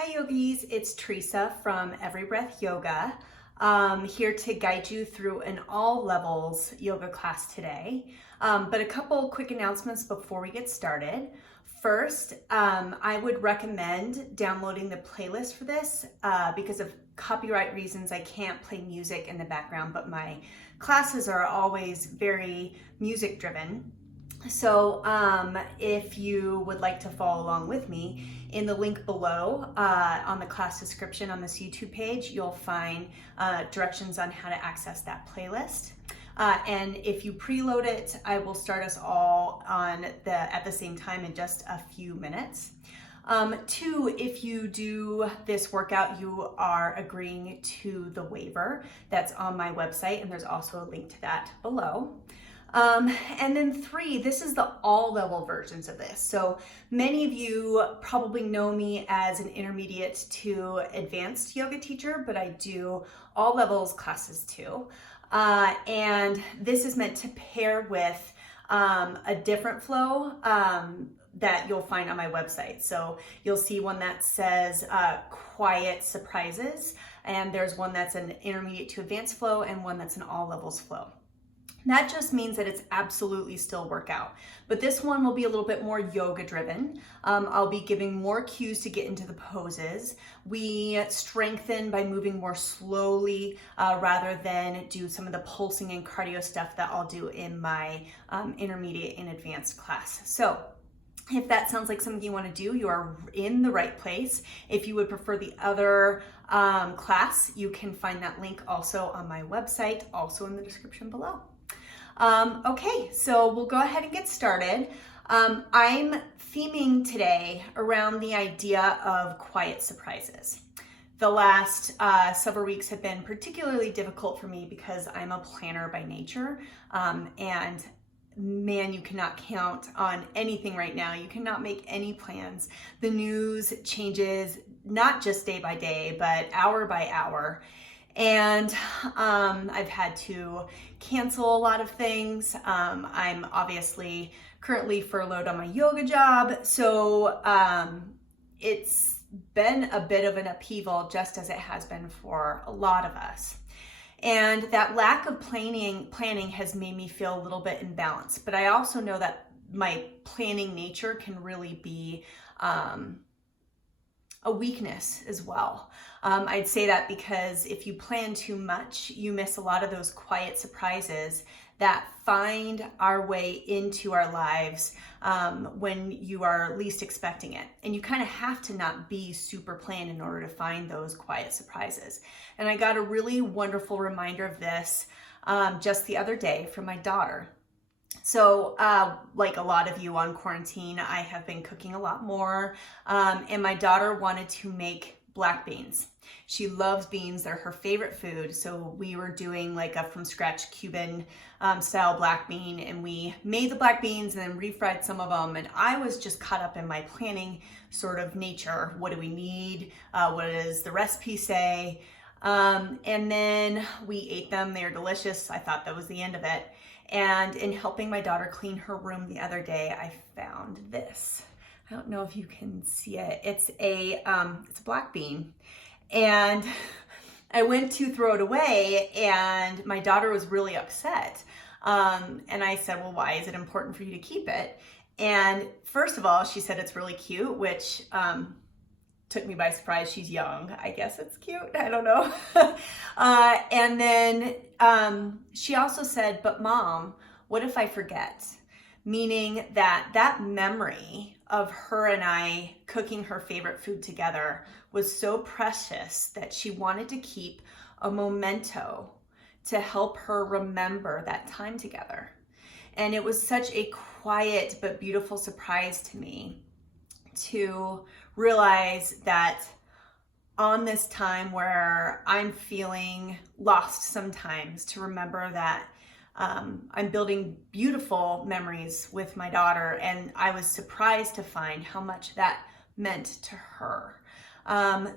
Hi yogis, it's Teresa from Every Breath Yoga, here to guide you through an all levels yoga class today. But a couple quick announcements before we get started. First, I would recommend downloading the playlist for this because of copyright reasons. I can't play music in the background, but my classes are always very music driven. So if you would like to follow along with me, in the link below on the class description on this YouTube page, you'll find directions on how to access that playlist. And if you preload it, I will start us all at the same time in just a few minutes. Two, if you do this workout, you are agreeing to the waiver that's on my website, and there's also a link to that below. And then three, this is the all level versions of this. So many of you probably know me as an intermediate to advanced yoga teacher, but I do all levels classes too. And this is meant to pair with a different flow that you'll find on my website. So you'll see one that says quiet surprises, and there's one that's an intermediate to advanced flow and one that's an all levels flow. That just means that it's absolutely still workout, but this one will be a little bit more yoga driven. I'll be giving more cues to get into the poses. We strengthen by moving more slowly rather than do some of the pulsing and cardio stuff that I'll do in my intermediate and advanced class. So if that sounds like something you want to do, you are in the right place. If you would prefer the other class, you can find that link also on my website, also in the description below. Okay, so we'll go ahead and get started. I'm theming today around the idea of quiet surprises. The last several weeks have been particularly difficult for me because I'm a planner by nature, and man, you cannot count on anything right now. You cannot make any plans. The news changes not just day by day, but hour by hour. And I've had to cancel a lot of things. I'm obviously currently furloughed on my yoga job. So it's been a bit of an upheaval, just as it has been for a lot of us. And that lack of planning has made me feel a little bit imbalanced. But I also know that my planning nature can really be a weakness as well. I'd say that because if you plan too much, you miss a lot of those quiet surprises that find our way into our lives when you are least expecting it. And you kind of have to not be super planned in order to find those quiet surprises. And I got a really wonderful reminder of this just the other day from my daughter. So like a lot of you on quarantine, I have been cooking a lot more, and my daughter wanted to make black beans. She loves beans. They're her favorite food. So we were doing like a from scratch Cuban style black bean, and we made the black beans and then refried some of them. And I was just caught up in my planning sort of nature. What do we need? What does the recipe say? And then we ate them. They were delicious. I thought that was the end of it. And in helping my daughter clean her room the other day, I found this. I don't know if you can see it. It's a black bean. And I went to throw it away, and my daughter was really upset. And I said, well, why is it important for you to keep it? And first of all, she said it's really cute, which took me by surprise. She's young. I guess it's cute. I don't know. And then she also said, but Mom, what if I forget? Meaning that memory of her and I cooking her favorite food together was so precious that she wanted to keep a memento to help her remember that time together. And it was such a quiet but beautiful surprise to me to realize that on this time where I'm feeling lost sometimes, to remember that I'm building beautiful memories with my daughter, and I was surprised to find how much that meant to her.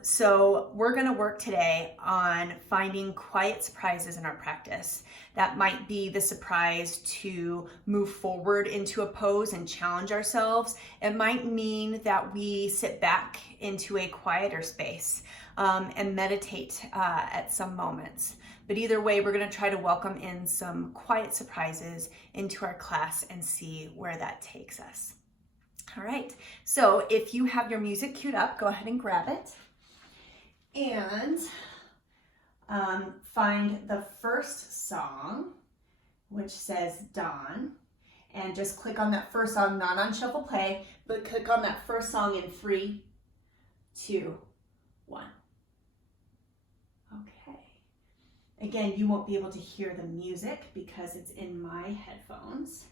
So we're going to work today on finding quiet surprises in our practice. That might be the surprise to move forward into a pose and challenge ourselves. It might mean that we sit back into a quieter space and meditate at some moments. But either way, we're going to try to welcome in some quiet surprises into our class and see where that takes us. All right, so if you have your music queued up, go ahead and grab it and find the first song, which says Dawn, and just click on that first song, not on shuffle play, but click on that first song in 3, 2, 1. Okay. Again, you won't be able to hear the music because it's in my headphones.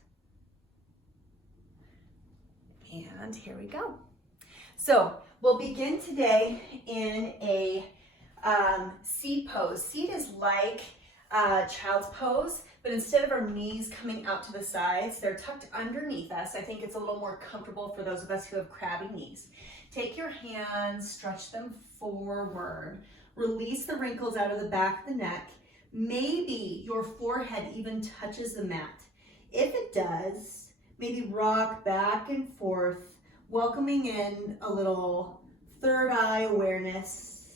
And here we go. So we'll begin today in a seed pose. Seed is like child's pose, but instead of our knees coming out to the sides, they're tucked underneath us. I think it's a little more comfortable for those of us who have crabby knees. Take your hands, stretch them forward. Release the wrinkles out of the back of the neck. Maybe your forehead even touches the mat. If it does, maybe rock back and forth, welcoming in a little third eye awareness.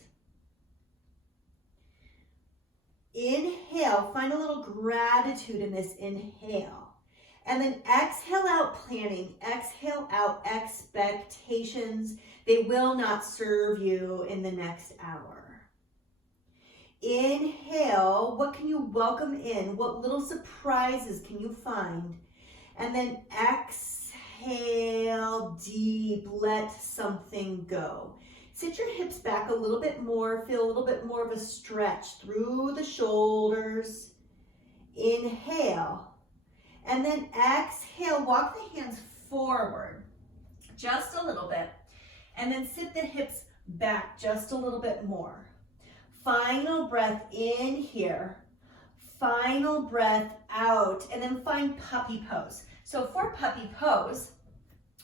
Inhale, find a little gratitude in this inhale. And then exhale out planning, exhale out expectations. They will not serve you in the next hour. Inhale, what can you welcome in? What little surprises can you find? And then exhale deep, let something go. Sit your hips back a little bit more, feel a little bit more of a stretch through the shoulders. Inhale. And then exhale, walk the hands forward just a little bit. And then sit the hips back just a little bit more. Final breath in here. Final breath out, and then find puppy pose. So for puppy pose,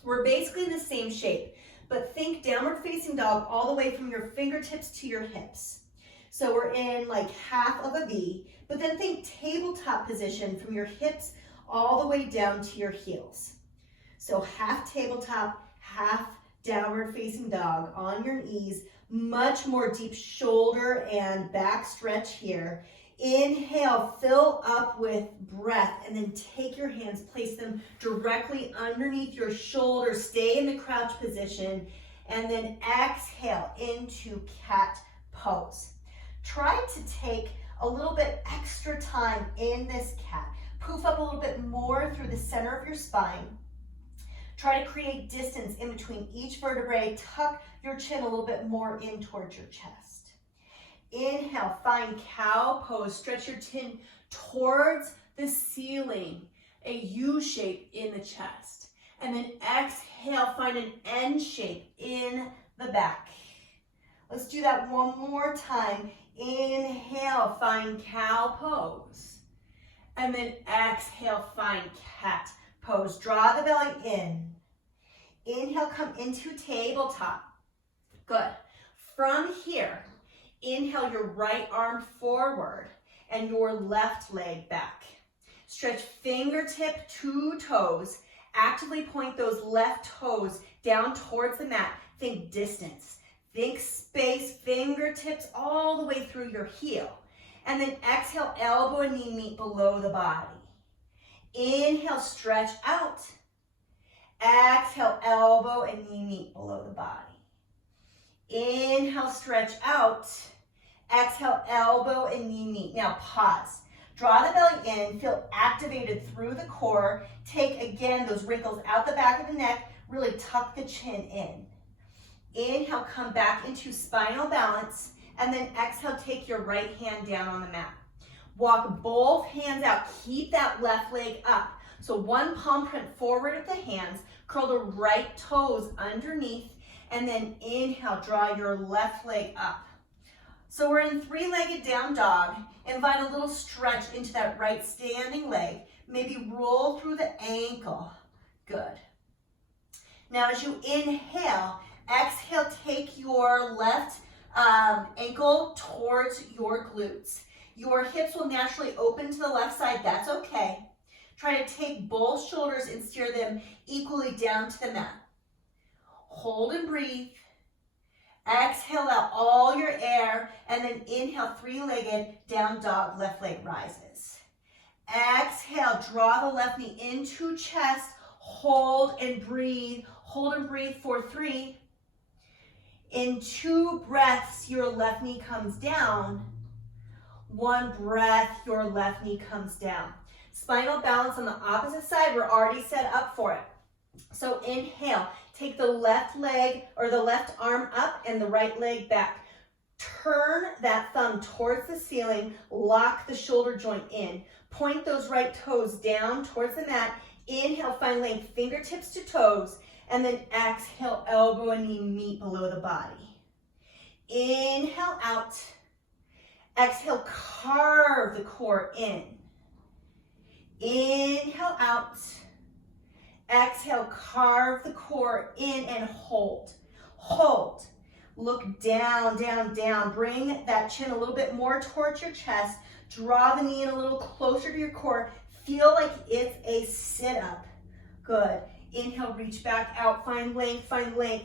we're basically in the same shape, but think downward facing dog all the way from your fingertips to your hips. So we're in like half of a V, but then think tabletop position from your hips all the way down to your heels. So half tabletop, half downward facing dog on your knees, much more deep shoulder and back stretch here. Inhale, fill up with breath, and then take your hands, place them directly underneath your shoulders, stay in the crouch position, and then exhale into cat pose. Try to take a little bit extra time in this cat. Poof up a little bit more through the center of your spine. Try to create distance in between each vertebrae. Tuck your chin a little bit more in towards your chest. Inhale, find cow pose. Stretch your chin towards the ceiling, a U shape in the chest. And then exhale, find an N shape in the back. Let's do that one more time. Inhale, find cow pose. And then exhale, find cat pose. Draw the belly in. Inhale, come into tabletop. Good. From here, inhale your right arm forward and your left leg back. Stretch fingertip to toes. Actively point those left toes down towards the mat. Think distance. Think space, fingertips all the way through your heel. And then exhale, elbow and knee meet below the body. Inhale, stretch out. Exhale, elbow and knee meet below the body. Inhale, stretch out. Exhale, elbow and knee meet. Now pause. Draw the belly in, feel activated through the core. Take again those wrinkles out the back of the neck, really tuck the chin in. Inhale, come back into spinal balance, and then exhale, take your right hand down on the mat. Walk both hands out, keep that left leg up. So one palm print forward at the hands, curl the right toes underneath, and then inhale, draw your left leg up. So we're in three-legged down dog. Invite a little stretch into that right standing leg. Maybe roll through the ankle. Good. Now as you inhale, exhale, take your left ankle towards your glutes. Your hips will naturally open to the left side, that's okay. Try to take both shoulders and steer them equally down to the mat. Hold and breathe. Exhale out all your air, and then inhale, three-legged down dog, left leg rises. Exhale, draw the left knee into chest, hold and breathe for 3. In 2 breaths, your left knee comes down. 1 breath, your left knee comes down. Spinal balance on the opposite side, we're already set up for it. So inhale, take the left leg or the left arm up and the right leg back. Turn that thumb towards the ceiling, lock the shoulder joint in. Point those right toes down towards the mat. Inhale, find length, fingertips to toes. And then exhale, elbow and knee meet below the body. Inhale out. Exhale, carve the core in. Inhale out. Exhale, carve the core in and hold. Hold. Look down, down, down. Bring that chin a little bit more towards your chest. Draw the knee in a little closer to your core. Feel like it's a sit-up. Good. Inhale, reach back out. Find length.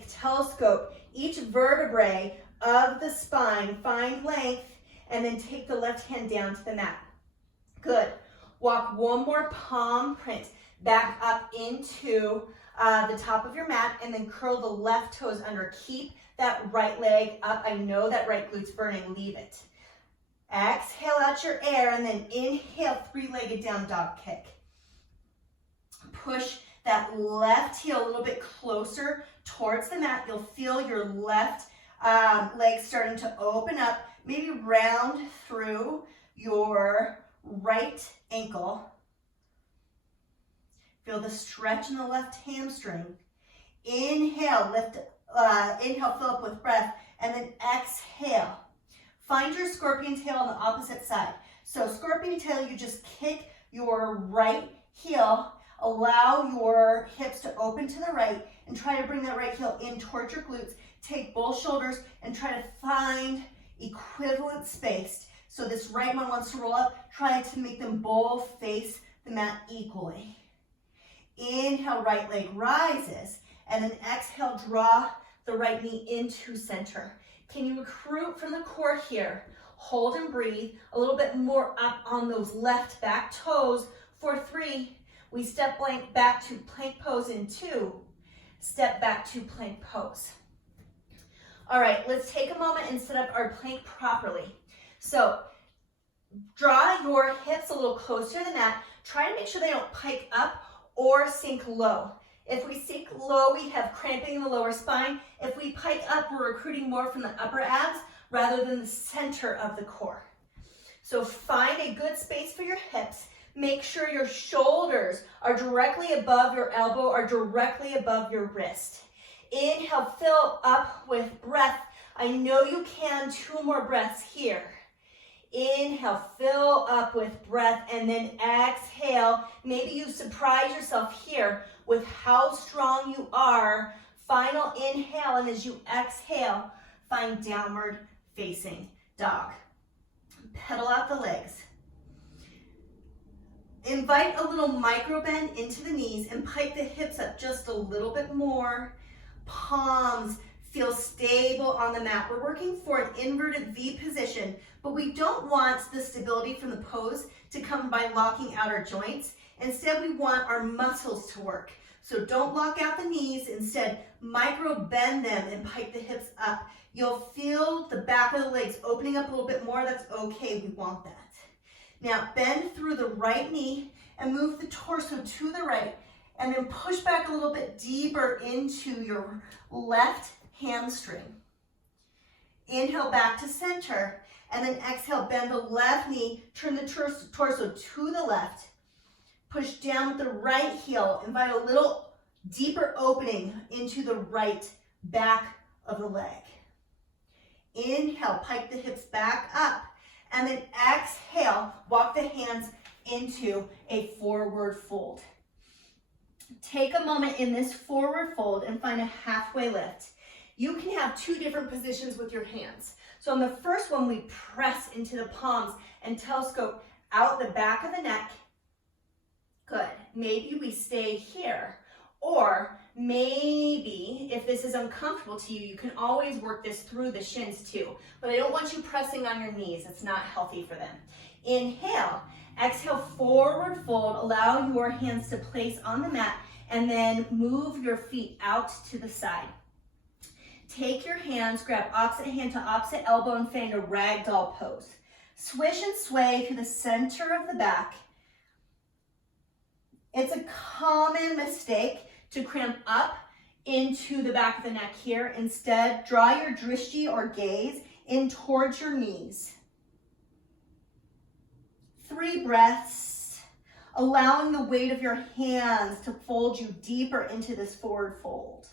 Telescope each vertebrae of the spine. Find length, and then take the left hand down to the mat. Good. Walk one more palm print back up into the top of your mat, and then curl the left toes under. Keep that right leg up. I know that right glute's burning. Leave it. Exhale out your air, and then inhale, three-legged down dog kick. Push that left heel a little bit closer towards the mat. You'll feel your left leg starting to open up. Maybe round through your right ankle. Feel the stretch in the left hamstring. Inhale, inhale, fill up with breath, and then exhale. Find your scorpion tail on the opposite side. So scorpion tail, you just kick your right heel, allow your hips to open to the right, and try to bring that right heel in towards your glutes. Take both shoulders and try to find equivalent space. So this right one wants to roll up. Try to make them both face the mat equally. Inhale, right leg rises, and then exhale, draw the right knee into center. Can you recruit from the core here? Hold and breathe. A little bit more up on those left back toes for 3. We step back to plank pose in 2. Step back to plank pose. All right, let's take a moment and set up our plank properly. So draw your hips a little closer to the mat. Try to make sure they don't pike up or sink low. If we sink low, we have cramping in the lower spine. If we pike up, we're recruiting more from the upper abs rather than the center of the core. So find a good space for your hips. Make sure your shoulders are directly above your elbow or directly above your wrist. Inhale, fill up with breath. I know you can. 2 more breaths here. Inhale, fill up with breath, and then exhale. Maybe you surprise yourself here with how strong you are. Final inhale, and as you exhale, find downward facing dog. Pedal out the legs. Invite a little micro bend into the knees and pike the hips up just a little bit more. Palms feel stable on the mat. We're working for an inverted V position, but we don't want the stability from the pose to come by locking out our joints. Instead, we want our muscles to work. So don't lock out the knees. Instead, micro bend them and pike the hips up. You'll feel the back of the legs opening up a little bit more. That's okay. We want that. Now, bend through the right knee and move the torso to the right, and then push back a little bit deeper into your left hamstring. Inhale back to center, and then exhale, bend the left knee, turn the torso to the left. Push down with the right heel, invite a little deeper opening into the right back of the leg. Inhale, pike the hips back up, and then exhale, walk the hands into a forward fold. Take a moment in this forward fold and find a halfway lift. You can have two different positions with your hands. So on the first one, we press into the palms and telescope out the back of the neck. Good. Maybe we stay here. Or maybe, if this is uncomfortable to you, you can always work this through the shins too. But I don't want you pressing on your knees. It's not healthy for them. Inhale. Exhale, forward fold. Allow your hands to place on the mat and then move your feet out to the side. Take your hands, grab opposite hand to opposite elbow and find a ragdoll pose. Swish and sway to the center of the back. It's a common mistake to cramp up into the back of the neck here. Instead, draw your drishti or gaze in towards your knees. 3 breaths, allowing the weight of your hands to fold you deeper into this forward fold.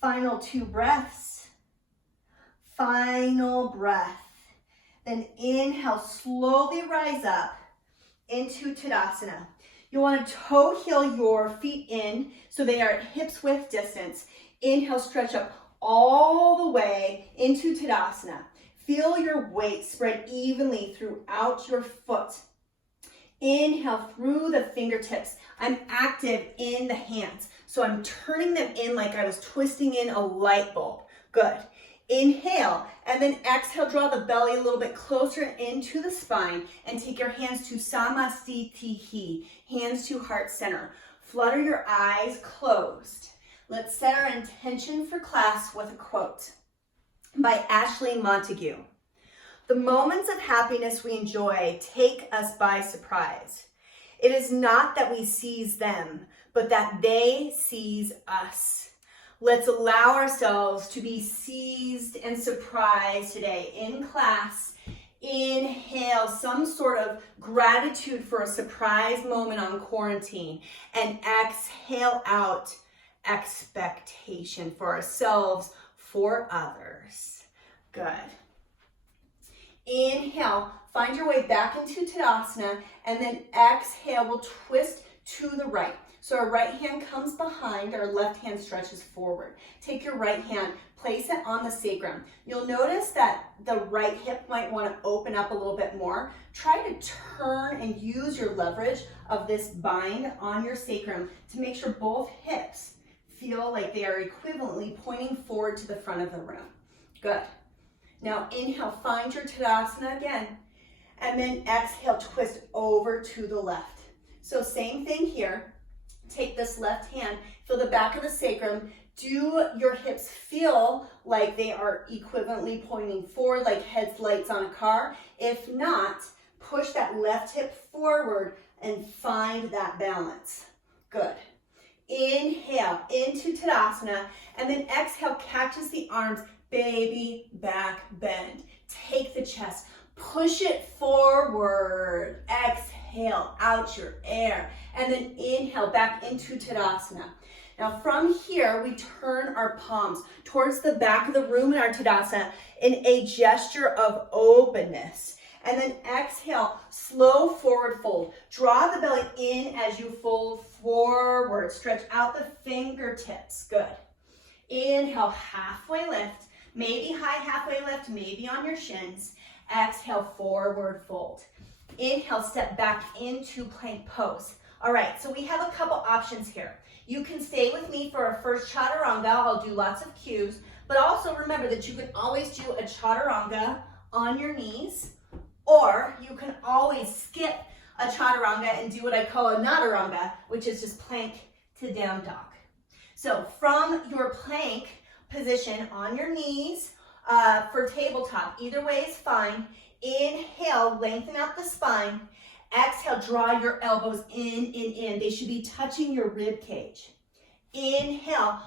Final 2 breaths. Final breath. Then inhale, slowly rise up into Tadasana. You want to toe heel your feet in so they are at hips width distance. Inhale, stretch up all the way into Tadasana. Feel your weight spread evenly throughout your foot. Inhale through the fingertips. I'm active in the hands, so I'm turning them in like I was twisting in a light bulb. Good. Inhale, and then exhale, draw the belly a little bit closer into the spine, and take your hands to Samastitihi, hands to heart center. Flutter your eyes closed. Let's set our intention for class with a quote by Ashley Montague. The moments of happiness we enjoy take us by surprise. It is not that we seize them, but that they seize us. Let's allow ourselves to be seized and surprised today in class. Inhale, some sort of gratitude for a surprise moment on quarantine. And exhale out expectation for ourselves, for others. Good. Inhale, find your way back into Tadasana, and then exhale, we'll twist to the right. So our right hand comes behind, our left hand stretches forward. Take your right hand, place it on the sacrum. You'll notice that the right hip might want to open up a little bit more. Try to turn and use your leverage of this bind on your sacrum to make sure both hips feel like they are equivalently pointing forward to the front of the room. Good. Now inhale, find your Tadasana again, and then exhale, twist over to the left. So same thing here. Take this left hand, feel the back of the sacrum. Do your hips feel like they are equivalently pointing forward, like headlights on a car? If not, push that left hip forward and find that balance. Good. Inhale into Tadasana, and then exhale, cactus the arms, baby back bend. Take the chest, push it forward. Exhale out your air, and then inhale back into Tadasana. Now from here, we turn our palms towards the back of the room in our Tadasana in a gesture of openness. And then exhale, slow forward fold. Draw the belly in as you fold forward. Stretch out the fingertips. Good. Inhale, halfway lift. Maybe high halfway lift, maybe on your shins. Exhale, forward fold. Inhale, step back into plank pose. All right, so we have a couple options here. You can stay with me for our first chaturanga. I'll do lots of cues, but also remember that you can always do a chaturanga on your knees, or you can always skip a chaturanga and do what I call a nataranga, which is just plank to down dog. So from your plank position on your knees for tabletop, either way is fine. Inhale, lengthen out the spine. Exhale, draw your elbows in. They should be touching your rib cage. Inhale,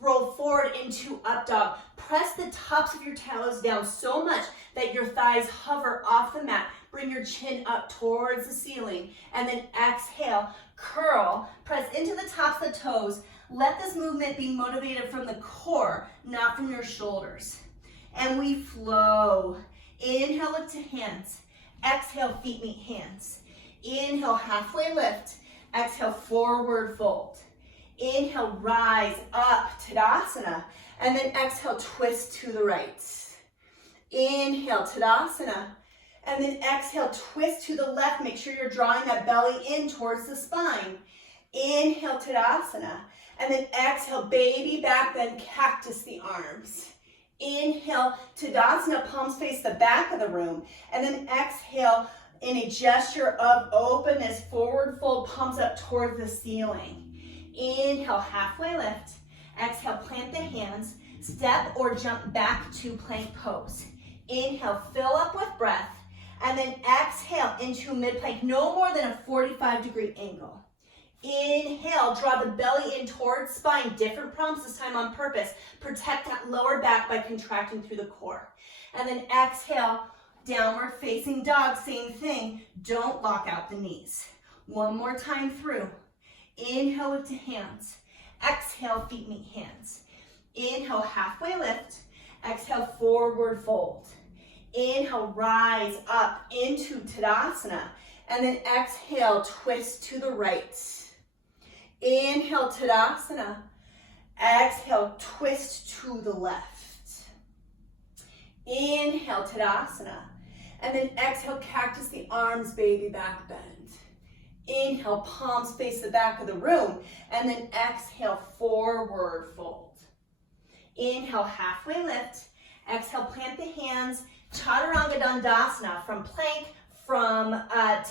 roll forward into up dog. Press the tops of your toes down so much that your thighs hover off the mat. Bring your chin up towards the ceiling. And then exhale, curl, press into the tops of the toes. Let this movement be motivated from the core, not from your shoulders. And we flow. Inhale, look to hands. Exhale, feet meet hands. Inhale, halfway lift. Exhale, forward fold. Inhale, rise up, Tadasana. And then exhale, twist to the right. Inhale, Tadasana. And then exhale, twist to the left. Make sure you're drawing that belly in towards the spine. Inhale, Tadasana. And then exhale, baby back bend, cactus the arms. Inhale, Tadasana, palms face the back of the room. And then exhale, in a gesture of openness, forward fold, palms up towards the ceiling. Inhale, halfway lift. Exhale, plant the hands. Step or jump back to plank pose. Inhale, fill up with breath. And then exhale into mid-plank, no more than a 45-degree angle. Inhale, draw the belly in towards spine. Different prompts this time on purpose. Protect that lower back by contracting through the core. And then exhale, downward facing dog, same thing. Don't lock out the knees. One more time through. Inhale, lift to hands. Exhale, feet meet hands. Inhale, halfway lift. Exhale, forward fold. Inhale, rise up into Tadasana. And then exhale, twist to the right. Inhale, Tadasana. Exhale, twist to the left. Inhale, Tadasana. And then exhale, cactus the arms, baby back bend. Inhale, palms face the back of the room. And then exhale, forward fold. Inhale, halfway lift. Exhale, plant the hands. Chaturanga Dandasana, from plank, from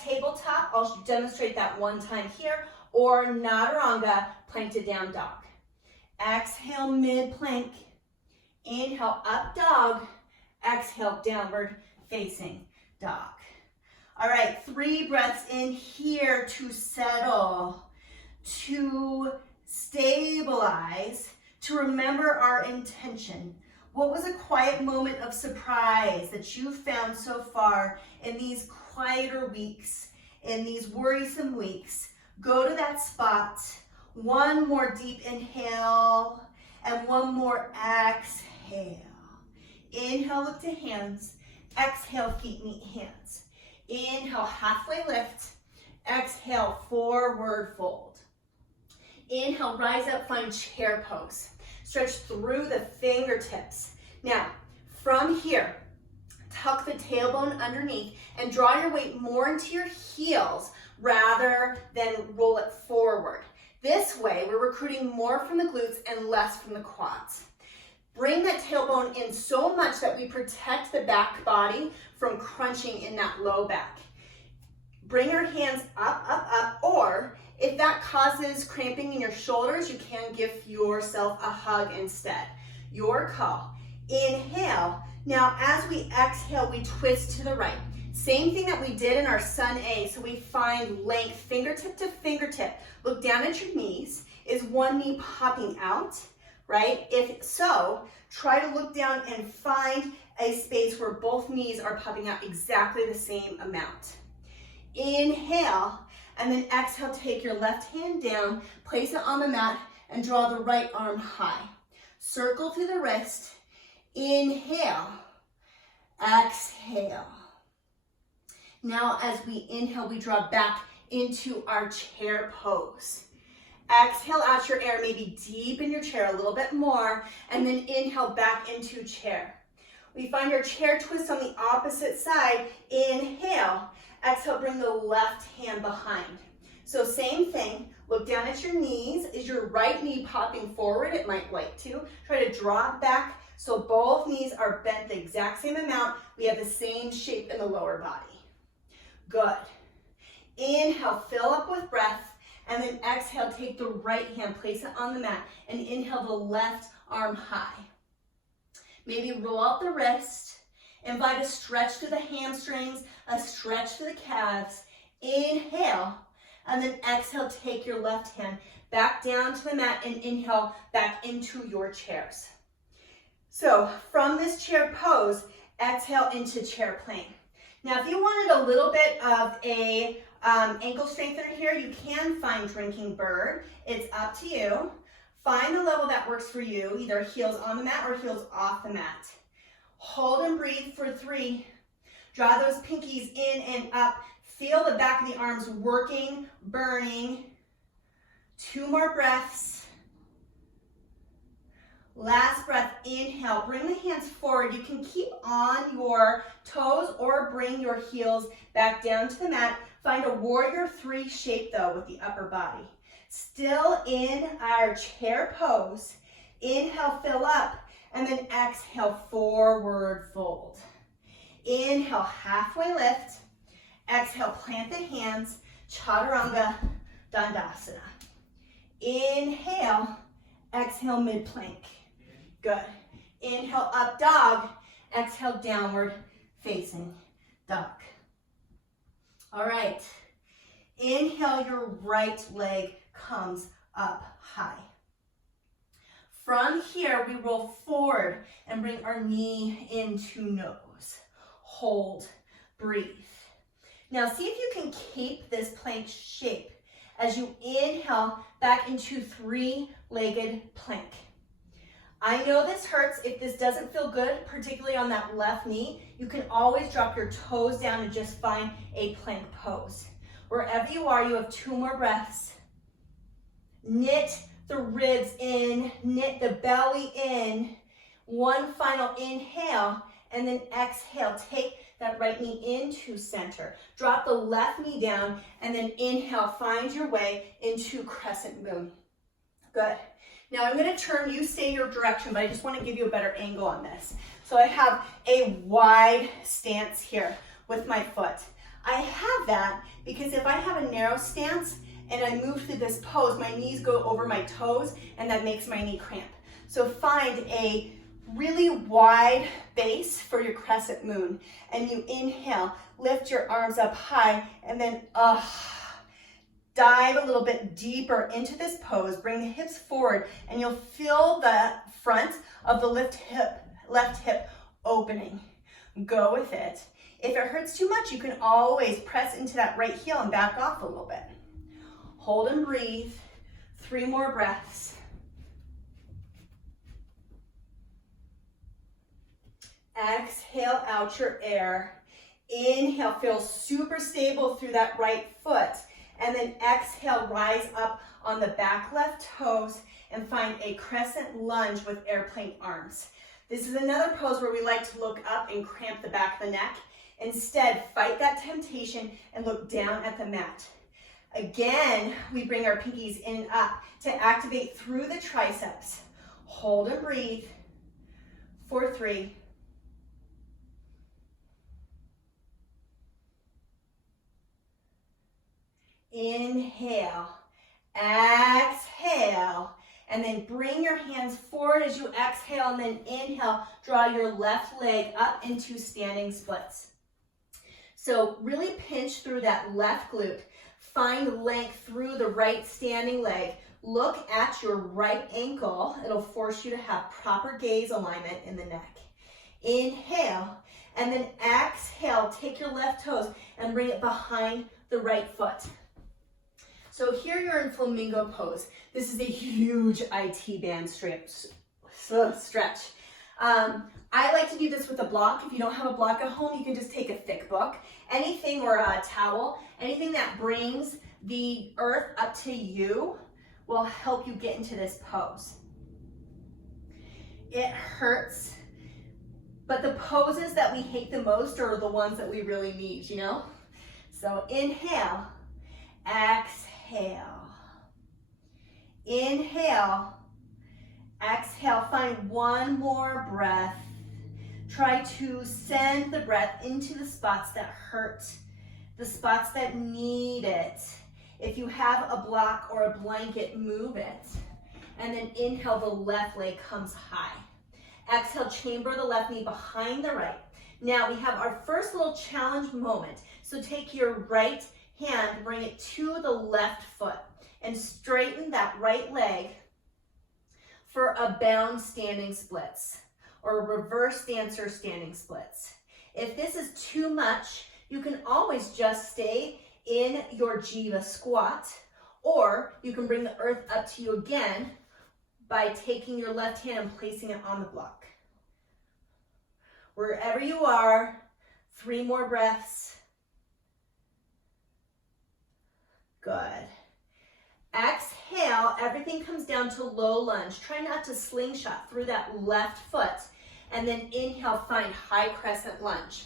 tabletop. I'll demonstrate that one time here. Or Nadaranga, plank to down dog. Exhale, mid plank. Inhale, up dog. Exhale, downward facing dog. All right, 3 breaths in here to settle, to stabilize, to remember our intention. What was a quiet moment of surprise that you found so far in these quieter weeks, in these worrisome weeks? Go to that spot. One more deep inhale and one more exhale. Inhale, look to hands. Exhale, feet meet hands. Inhale, halfway lift. Exhale, forward fold. Inhale, rise up, find chair pose. Stretch through the fingertips. Now, from here, tuck the tailbone underneath and draw your weight more into your heels rather than roll it forward. This way, we're recruiting more from the glutes and less from the quads. Bring that tailbone in so much that we protect the back body from crunching in that low back. Bring your hands up, up, up, or if that causes cramping in your shoulders, you can give yourself a hug instead. Your call. Inhale. Now, as we exhale, we twist to the right. Same thing that we did in our Sun A. So we find length, fingertip to fingertip. Look down at your knees. Is one knee popping out, right? If so, try to look down and find a space where both knees are popping out exactly the same amount. Inhale, and then exhale, take your left hand down, place it on the mat, and draw the right arm high. Circle through the wrist. Inhale, exhale. Now, as we inhale, we draw back into our chair pose. Exhale out your air, maybe deepen your chair a little bit more, and then inhale back into chair. We find our chair twist on the opposite side. Inhale, exhale, bring the left hand behind. So same thing, look down at your knees. Is your right knee popping forward? It might like to. Try to draw it back so both knees are bent the exact same amount. We have the same shape in the lower body. Good. Inhale, fill up with breath, and then exhale, take the right hand, place it on the mat, and inhale the left arm high. Maybe roll out the wrist, invite a stretch to the hamstrings, a stretch to the calves. Inhale, and then exhale, take your left hand back down to the mat and inhale back into your chairs. So from this chair pose, exhale into chair plank. Now, if you wanted a little bit of a ankle strengthener here, you can find drinking bird. It's up to you. Find the level that works for you, either heels on the mat or heels off the mat. Hold and breathe for 3. Draw those pinkies in and up. Feel the back of the arms working, burning. 2 more breaths. Last breath, inhale, bring the hands forward. You can keep on your toes or bring your heels back down to the mat. Find a warrior three shape though with the upper body. Still in our chair pose. Inhale, fill up, and then exhale, forward fold. Inhale, halfway lift. Exhale, plant the hands, chaturanga, dandasana. Inhale, exhale, mid plank. Good. Inhale, up dog. Exhale, downward facing dog. All right. Inhale, your right leg comes up high. From here, we roll forward and bring our knee into nose. Hold, breathe. Now see if you can keep this plank shape as you inhale back into three-legged plank. I know this hurts. If this doesn't feel good, particularly on that left knee, you can always drop your toes down and just find a plank pose. Wherever you are, you have 2 more breaths. Knit the ribs in, knit the belly in. One final inhale, and then exhale. Take that right knee into center. Drop the left knee down, and then inhale, find your way into crescent moon. Good. Now I'm going to turn, you stay your direction, but I just want to give you a better angle on this. So I have a wide stance here with my foot. I have that because if I have a narrow stance and I move through this pose, my knees go over my toes and that makes my knee cramp. So find a really wide base for your crescent moon, and you inhale, lift your arms up high, and then dive a little bit deeper into this pose. Bring the hips forward, and you'll feel the front of the left hip opening. Go with it. If it hurts too much, you can always press into that right heel and back off a little bit. Hold and breathe. 3 more breaths. Exhale out your air. Inhale, feel super stable through that right foot. And then exhale, rise up on the back left toes and find a crescent lunge with airplane arms. This is another pose where we like to look up and cramp the back of the neck. Instead, fight that temptation and look down at the mat. Again, we bring our pinkies in and up to activate through the triceps. Hold and breathe for 3. Inhale, exhale, and then bring your hands forward as you exhale, and then inhale, draw your left leg up into standing splits. So really pinch through that left glute, find length through the right standing leg, look at your right ankle. It'll force you to have proper gaze alignment in the neck. Inhale, and then exhale, take your left toes and bring it behind the right foot. So here you're in flamingo pose. This is a huge IT band stretch. I like to do this with a block. If you don't have a block at home, you can just take a thick book, anything, or a towel. Anything that brings the earth up to you will help you get into this pose. It hurts, but the poses that we hate the most are the ones that we really need, you know? So inhale, exhale. Inhale, exhale. Find 1 more breath. Try to send the breath into the spots that hurt, the spots that need it. If you have a block or a blanket, move it. And then inhale, the left leg comes high. Exhale, chamber the left knee behind the right. Now we have our first little challenge moment. So take your right hand, bring it to the left foot, and straighten that right leg for a bound standing splits, or reverse dancer standing splits. If this is too much, you can always just stay in your Jiva squat, or you can bring the earth up to you again by taking your left hand and placing it on the block. Wherever you are, 3 more breaths. Good. Exhale, everything comes down to low lunge. Try not to slingshot through that left foot. And then inhale, find high crescent lunge.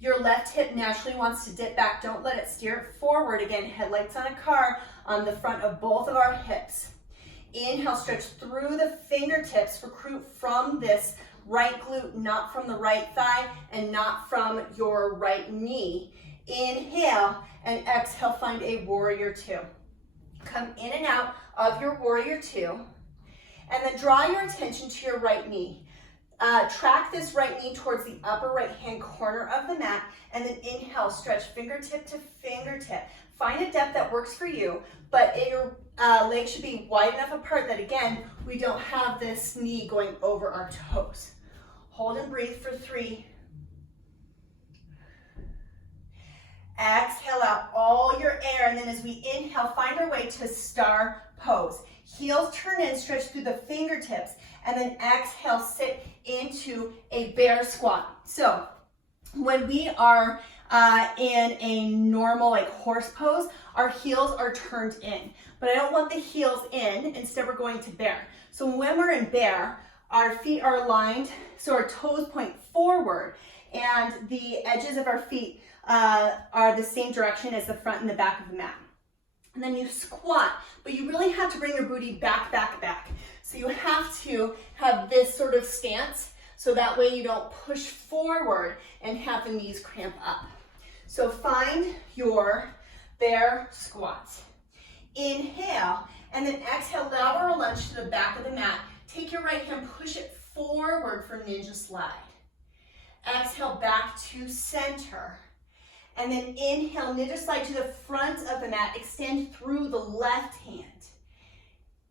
Your left hip naturally wants to dip back. Don't let it steer it forward. Again, headlights on a car on the front of both of our hips. Inhale, stretch through the fingertips. Recruit from this right glute, not from the right thigh and not from your right knee. Inhale and exhale, find a warrior two. Come in and out of your warrior two, and then draw your attention to your right knee. Track this right knee towards the upper right hand corner of the mat, and then inhale, stretch fingertip to fingertip. Find a depth that works for you, but your legs should be wide enough apart that, again, we don't have this knee going over our toes. Hold and breathe for 3. Exhale out all your air, and then as we inhale, find our way to star pose. Heels turn in, stretch through the fingertips, and then exhale, sit into a bear squat. So when we are in a normal like horse pose, our heels are turned in, but I don't want the heels in. Instead, we're going to bear. So when we're in bear, our feet are aligned, so our toes point forward, and the edges of our feet are the same direction as the front and the back of the mat. And then you squat, but you really have to bring your booty back, back, back. So you have to have this sort of stance, so that way you don't push forward and have the knees cramp up. So find your bear squat. Inhale, and then exhale, lateral lunge to the back of the mat. Take your right hand, push it forward for ninja slide. Exhale, back to center. And then inhale, ninja slide to the front of the mat. Extend through the left hand.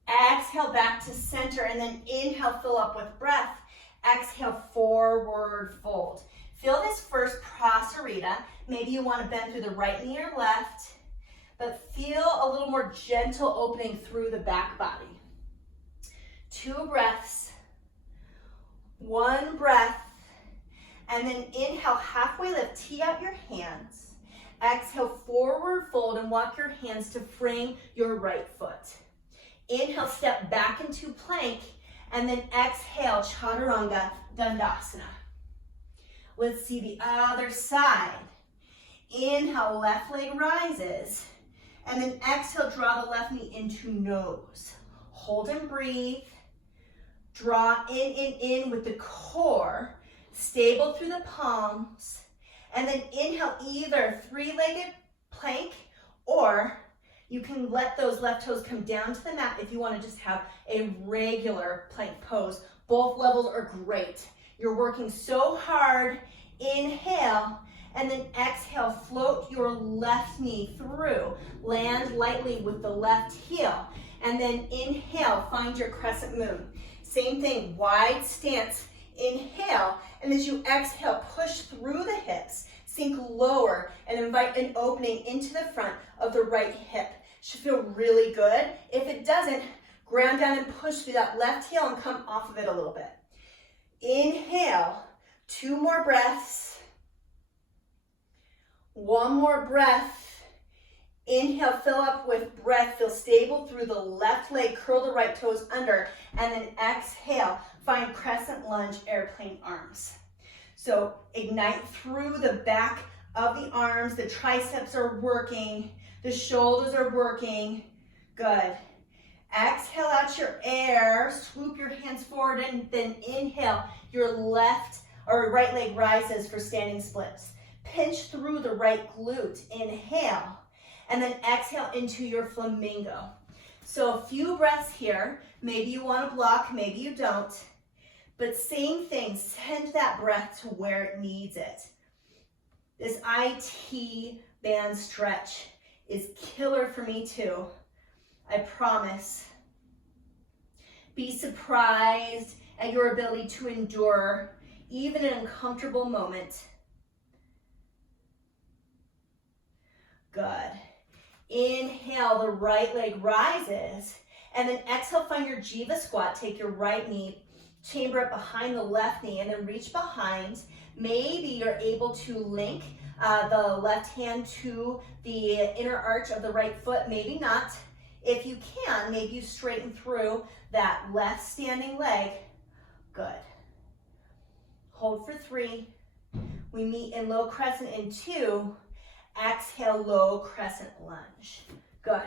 Exhale, back to center. And then inhale, fill up with breath. Exhale, forward fold. Feel this first prasarita. Maybe you want to bend through the right knee or left, but feel a little more gentle opening through the back body. 2 breaths. 1 breath. And then inhale, halfway lift, tee out your hands. Exhale, forward fold, and walk your hands to frame your right foot. Inhale, step back into plank, and then exhale, chaturanga dandasana. Let's see the other side. Inhale, left leg rises, and then exhale, draw the left knee into nose. Hold and breathe. Draw in with the core. Stable through the palms, and then inhale, either 3-legged plank, or you can let those left toes come down to the mat if you want to just have a regular plank pose. Both levels are great. You're working so hard. Inhale, and then exhale, float your left knee through. Land lightly with the left heel, and then inhale, find your crescent moon. Same thing, wide stance. Inhale, and as you exhale, push through the hips, sink lower, and invite an opening into the front of the right hip. Should feel really good. If it doesn't, ground down and push through that left heel and come off of it a little bit. Inhale, 2 more breaths. 1 more breath. Inhale, fill up with breath, feel stable through the left leg, curl the right toes under, and then exhale, find crescent lunge, airplane arms. So ignite through the back of the arms, the triceps are working, the shoulders are working, good. Exhale out your air, swoop your hands forward, and then inhale, your left or right leg rises for standing splits. Pinch through the right glute, inhale, and then exhale into your flamingo. So a few breaths here. Maybe you want to block, maybe you don't. But same thing, send that breath to where it needs it. This IT band stretch is killer for me too. I promise. Be surprised at your ability to endure even an uncomfortable moment. Good. Inhale, the right leg rises, and then exhale, find your Jiva squat. Take your right knee, chamber it behind the left knee, and then reach behind. Maybe you're able to link the left hand to the inner arch of the right foot, maybe not. If you can, maybe you straighten through that left standing leg. Good. Hold for 3. We meet in low crescent in 2. Exhale, low crescent lunge. Good.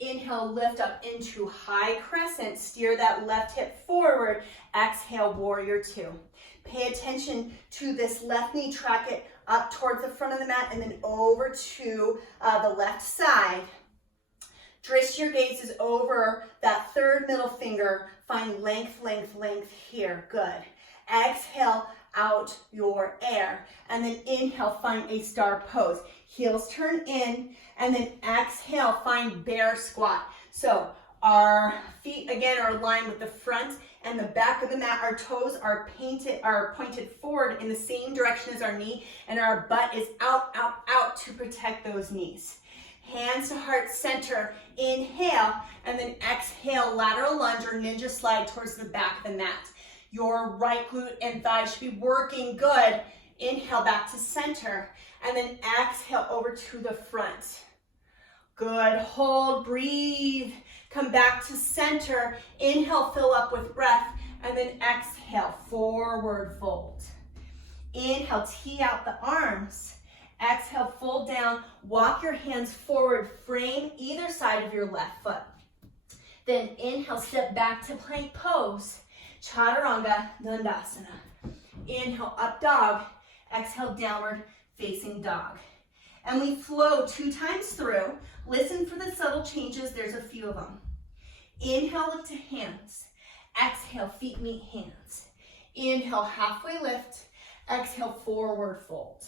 Inhale, lift up into high crescent. Steer that left hip forward. Exhale, warrior 2. Pay attention to this left knee. Track it up towards the front of the mat and then over to the left side. Drift your gazes over that third middle finger. Find length, length, length here. Good. Exhale out your air. And then inhale, find a star pose. Heels turn in, and then exhale, find bear squat. So our feet, again, are aligned with the front and the back of the mat. Our toes are pointed forward in the same direction as our knee, and our butt is out, out, out to protect those knees. Hands to heart center, inhale, and then exhale, lateral lunge or ninja slide towards the back of the mat. Your right glute and thigh should be working good. Inhale back to center, and then exhale over to the front. Good, hold, breathe, come back to center. Inhale, fill up with breath, and then exhale, forward fold. Inhale, tee out the arms. Exhale, fold down, walk your hands forward, frame either side of your left foot. Then inhale, step back to plank pose. Chaturanga Dandasana. Inhale, up dog. Exhale, downward facing dog. And we flow 2 times through. Listen for the subtle changes. There's a few of them. Inhale, lift to hands. Exhale, feet meet hands. Inhale, halfway lift. Exhale, forward fold.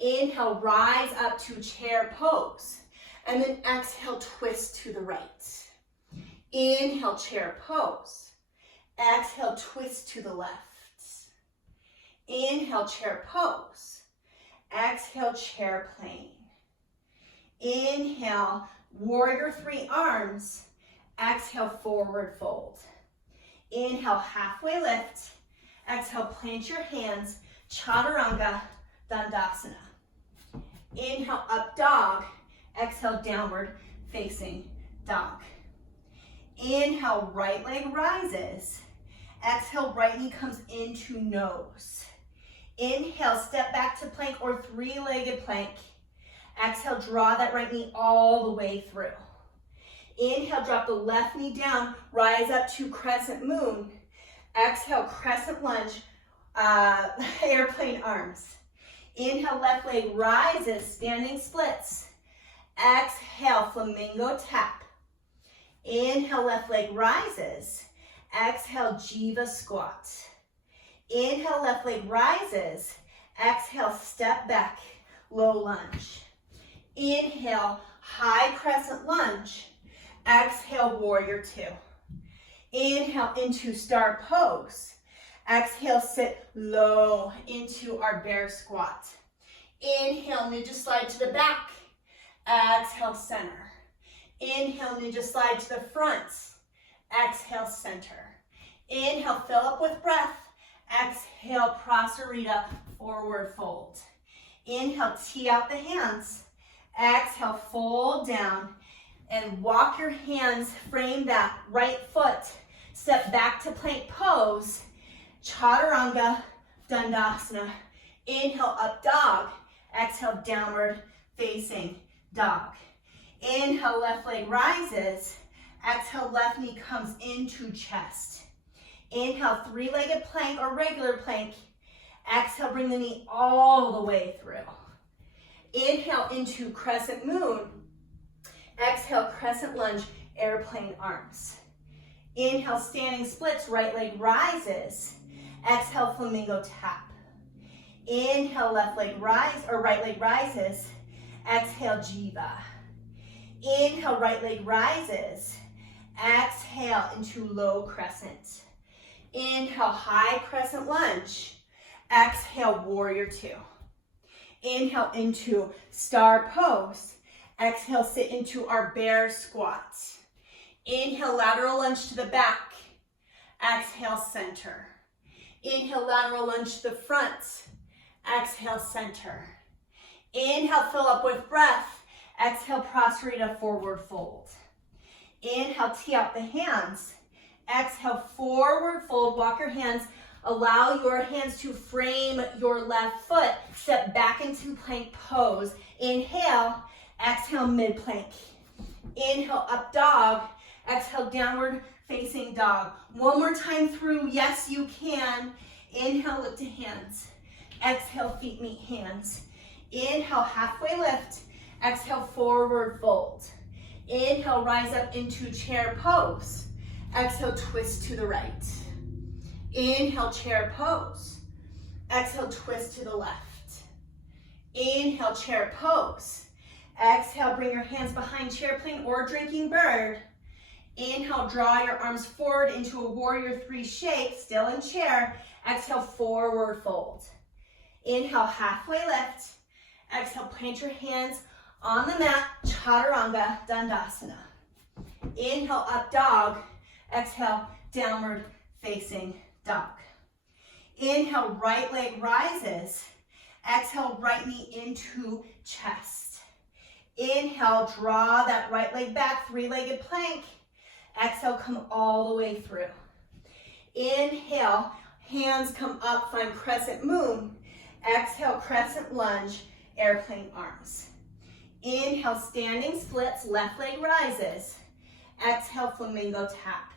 Inhale, rise up to chair pose. And then exhale, twist to the right. Inhale, chair pose. Exhale, twist to the left. Inhale, chair pose. Exhale, chair plane. Inhale, warrior 3 arms. Exhale, forward fold. Inhale, halfway lift. Exhale, plant your hands. Chaturanga Dandasana. Inhale, up dog. Exhale, downward facing dog. Inhale, right leg rises. Exhale, right knee comes into nose. Inhale, step back to plank or 3-legged plank. Exhale, draw that right knee all the way through. Inhale, drop the left knee down, rise up to crescent moon. Exhale, crescent lunge, airplane arms. Inhale, left leg rises, standing splits. Exhale, flamingo tap. Inhale, left leg rises. Exhale, jiva squat. Inhale, left leg rises. Exhale, step back, low lunge. Inhale, high crescent lunge. Exhale, warrior 2. Inhale into star pose. Exhale, sit low into our bear squat. Inhale, ninja slide to the back. Exhale, center. Inhale, ninja slide to the front. Exhale, center. Inhale, fill up with breath. Exhale, prasarita, forward fold. Inhale, tee out the hands. Exhale, fold down and walk your hands, frame that right foot. Step back to plank pose. Chaturanga Dandasana. Inhale, up dog. Exhale, downward facing dog. Inhale, left leg rises. Exhale, left knee comes into chest. Inhale, 3-legged plank or regular plank. Exhale, bring the knee all the way through. Inhale into crescent moon. Exhale, crescent lunge, airplane arms. Inhale, standing splits, right leg rises. Exhale, flamingo tap. Inhale, left leg rise or right leg rises. Exhale, jiva. Inhale, right leg rises. Exhale into low crescent. Inhale, high crescent lunge. Exhale, warrior 2. Inhale into star pose. Exhale, sit into our bear squat. Inhale, lateral lunge to the back. Exhale, center. Inhale, lateral lunge to the front. Exhale, center. Inhale, fill up with breath. Exhale, prasarita, forward fold. Inhale, tee out the hands. Exhale, forward fold, walk your hands. Allow your hands to frame your left foot. Step back into plank pose. Inhale, exhale, mid-plank. Inhale, up dog. Exhale, downward facing dog. One more time through, yes you can. Inhale, lift to hands. Exhale, feet meet hands. Inhale, halfway lift. Exhale, forward fold. Inhale, rise up into chair pose. Exhale, twist to the right. Inhale, chair pose. Exhale, twist to the left. Inhale, chair pose. Exhale, bring your hands behind chair plane or drinking bird. Inhale, draw your arms forward into a warrior three shape, still in chair. Exhale, forward fold. Inhale, halfway lift. Exhale, plant your hands on the mat, chaturanga dandasana. Inhale, up dog. Exhale, downward facing dog. Inhale, right leg rises. Exhale, right knee into chest. Inhale, draw that right leg back, three-legged plank. Exhale, come all the way through. Inhale, hands come up, find crescent moon. Exhale, crescent lunge, airplane arms. Inhale, standing splits, left leg rises. Exhale, flamingo tap.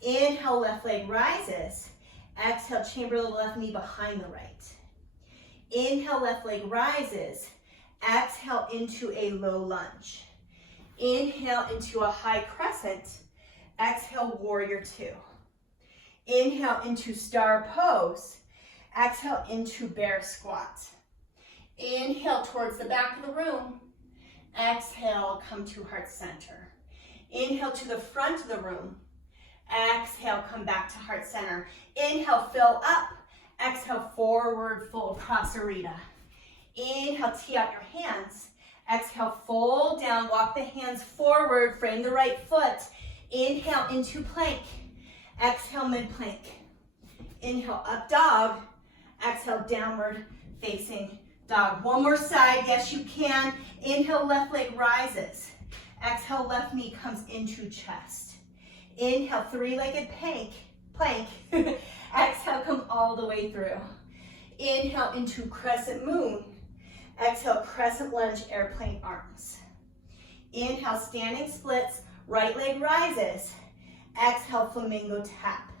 Inhale, left leg rises. Exhale, chamber the left knee behind the right. Inhale, left leg rises. Exhale into a low lunge. Inhale into a high crescent. Exhale, warrior two. Inhale into star pose. Exhale into bear squat. Inhale towards the back of the room. Exhale, come to heart center. Inhale to the front of the room. Exhale, come back to heart center. Inhale, fill up. Exhale, forward fold, crossfade. Inhale, tee out your hands. Exhale, fold down, walk the hands forward, frame the right foot. Inhale into plank. Exhale, mid-plank. Inhale, up dog. Exhale, downward facing dog. One more side, yes you can. Inhale, left leg rises. Exhale, left knee comes into chest. Inhale, three-legged plank. Exhale, come all the way through. Inhale into crescent moon. Exhale, crescent lunge, airplane arms. Inhale, standing splits, right leg rises. Exhale, flamingo tap.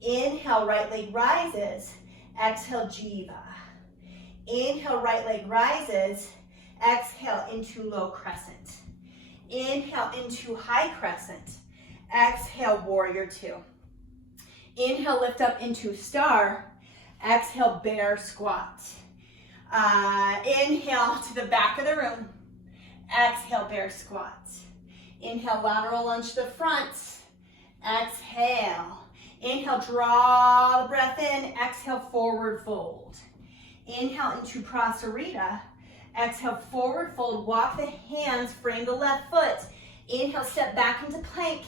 Inhale, right leg rises. Exhale, jiva. Inhale, right leg rises. Exhale into low crescent. Inhale into high crescent. Exhale, warrior two. Inhale, lift up into star. Exhale, bear squat. Inhale to the back of the room. Exhale, bear squat. Inhale, lateral lunge to the front. Exhale. Inhale, draw the breath in. Exhale, forward fold. Inhale into prasarita. Exhale, forward fold. Walk the hands, frame the left foot. Inhale, step back into plank.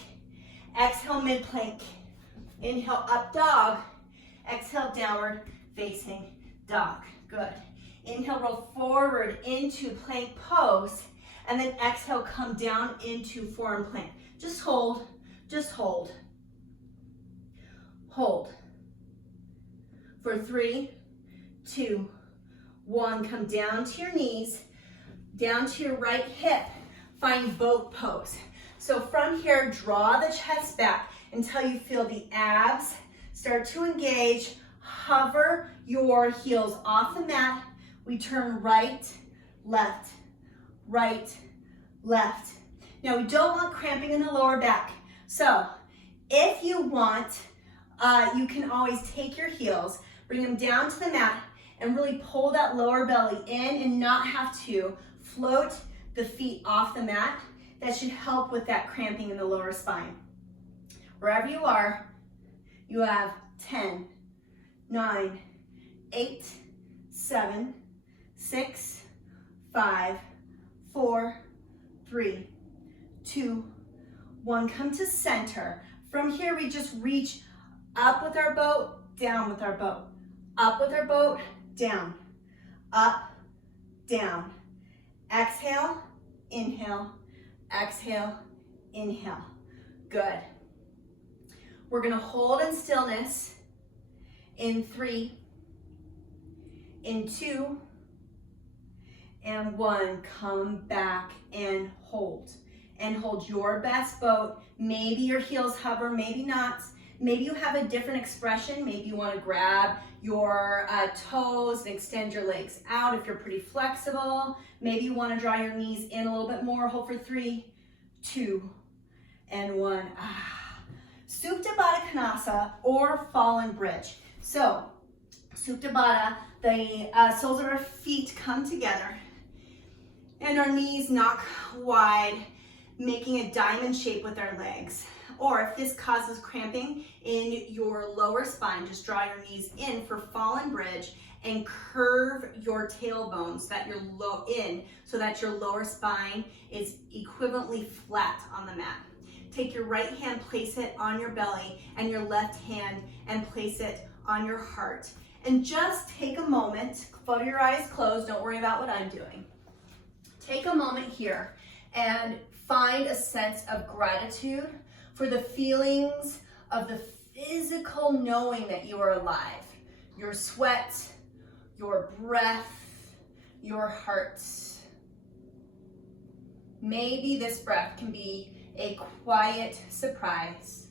Exhale, mid-plank. Inhale, up dog. Exhale, downward facing dog. Good. Inhale, roll forward into plank pose. And then exhale, come down into forearm plank. Just hold, just hold. Hold. For 3, 2, 1. Come down to your knees, down to your right hip. Find boat pose. So from here, draw the chest back until you feel the abs start to engage. Hover your heels off the mat. We turn right, left, right, left. Now we don't want cramping in the lower back. So if you want, you can always take your heels, bring them down to the mat, and really pull that lower belly in and not have to float the feet off the mat. That should help with that cramping in the lower spine. Wherever you are, you have 10, 9, 8, 7, 6, 5, 4, 3, 2, 1. Come to center. From here, we just reach up with our boat, down with our boat. Up with our boat, down. Up, down. Exhale, inhale, exhale, Inhale. Good. We're gonna hold in stillness in 3, in 2, and 1. Come back and hold. And hold your best boat. Maybe your heels hover, maybe not. Maybe you have a different expression. Maybe you want to grab your toes and extend your legs out if you're pretty flexible. Maybe you want to draw your knees in a little bit more. Hold for 3, 2, and 1. Supta Baddha Konasana or Fallen Bridge. So, Supta Baddha, the soles of our feet come together and our knees knock wide, making a diamond shape with our legs. Or if this causes cramping in your lower spine, just draw your knees in for Fallen Bridge and curve your tailbone so that you're so that your lower spine is equivalently flat on the mat. Take your right hand, place it on your belly, and your left hand and place it on your heart. And just take a moment, keep your eyes closed, don't worry about what I'm doing. Take a moment here and find a sense of gratitude for the feelings of the physical knowing that you are alive. Your sweat, your breath, your heart. Maybe this breath can be a quiet surprise.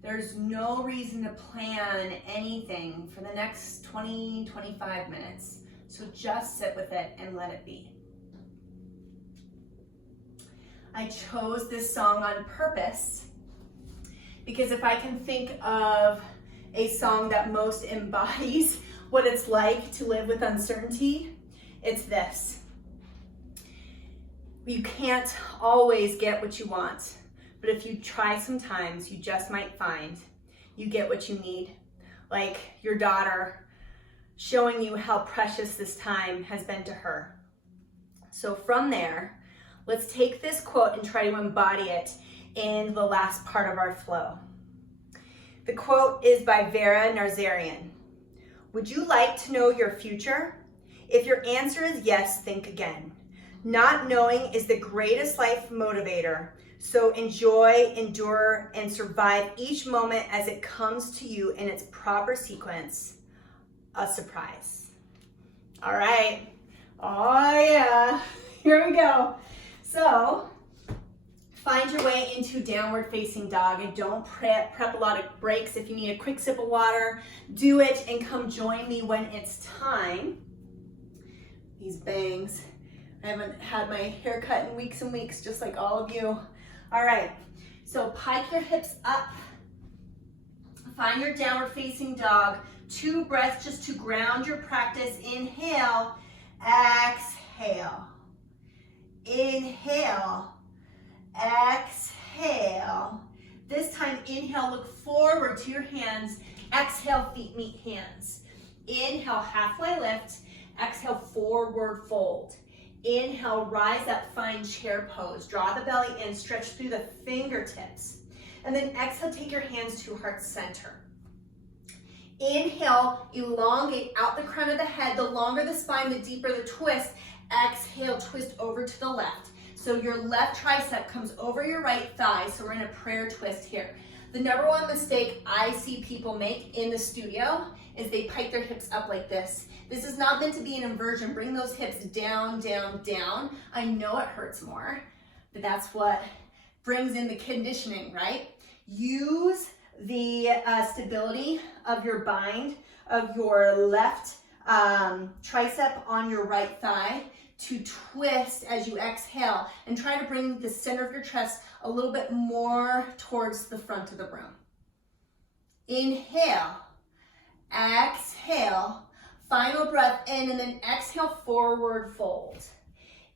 There's no reason to plan anything for the next 20, 25 minutes. So just sit with it and let it be. I chose this song on purpose because if I can think of a song that most embodies what it's like to live with uncertainty, it's this. You can't always get what you want, but if you try sometimes, you just might find you get what you need. Like your daughter showing you how precious this time has been to her. So from there, let's take this quote and try to embody it in the last part of our flow. The quote is by Vera Nazarian. Would you like to know your future? If your answer is yes, think again. Not knowing is the greatest life motivator. So enjoy, endure, and survive each moment as it comes to you in its proper sequence. A surprise. All right. Oh yeah. Here we go. So, find your way into downward facing dog and don't prep a lot of breaks. If you need a quick sip of water, do it and come join me when it's time. These bangs. I haven't had my hair cut in weeks and weeks, just like all of you. All right, so pike your hips up. Find your downward facing dog. 2 breaths just to ground your practice. Inhale, exhale. Inhale, exhale. This time, inhale, look forward to your hands. Exhale, feet meet hands. Inhale, halfway lift. Exhale, forward fold. Inhale, rise up, find chair pose. Draw the belly in, stretch through the fingertips. And then exhale, take your hands to heart center. Inhale, elongate out the crown of the head. The longer the spine, the deeper the twist. Exhale, twist over to the left. So your left tricep comes over your right thigh. So we're in a prayer twist here. The number one mistake I see people make in the studio is they pike their hips up like this. This is not meant to be an inversion. Bring those hips down, down, down. I know it hurts more, but that's what brings in the conditioning, right? Use the stability of your bind of your left tricep on your right thigh to twist as you exhale and try to bring the center of your chest a little bit more towards the front of the room. Inhale, exhale, final breath in, and then exhale, forward fold.